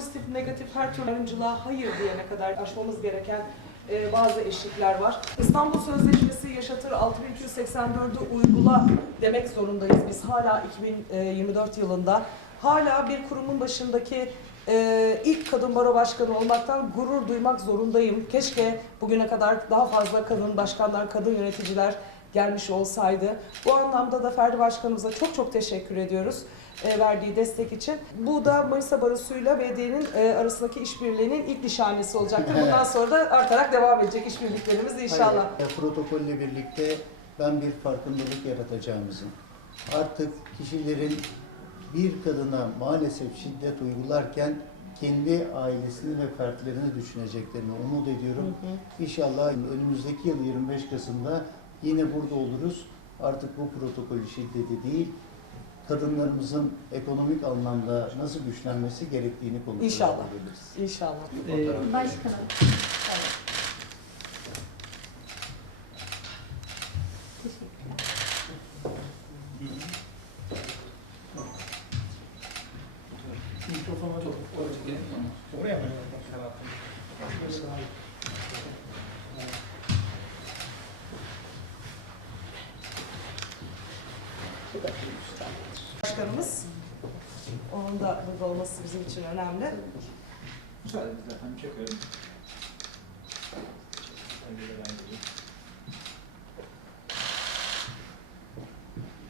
pozitif, negatif her türlü ayrımcılığa hayır diyene kadar aşmamız gereken e, bazı eşikler var. İstanbul Sözleşmesi yaşatır 6284'ü uygula demek zorundayız biz hala 2024 yılında. Hala bir kurumun başındaki e, ilk kadın baro başkanı olmaktan gurur duymak zorundayım. Keşke bugüne kadar daha fazla kadın başkanlar, kadın yöneticiler gelmiş olsaydı. Bu anlamda da Ferdi Başkanımıza çok çok teşekkür ediyoruz e, verdiği destek için. Bu da Manisa Barosu'yla belediyenin e, arasındaki işbirliğinin ilk nişanesi olacaktır. Bundan sonra da artarak devam edecek işbirliklerimiz inşallah. Hayır, e, protokolle birlikte ben bir farkındalık yaratacağımızı, artık kişilerin bir kadına maalesef şiddet uygularken kendi ailesini ve fertlerini düşüneceklerini umut ediyorum. İnşallah önümüzdeki yıl 25 Kasım'da yine burada oluruz. Artık bu protokolü şiddeti değil, kadınlarımızın ekonomik anlamda nasıl güçlenmesi gerektiğini konuşacağız. İnşallah. İnşallah. Ee, Başkanım. Teşekkürler. Mikrofona çok oraya çekelim mi? Oraya mı? Başkanımız, onun da burada olması bizim için önemli. Müsaade zaten çekelim. Önce de ben geleyim.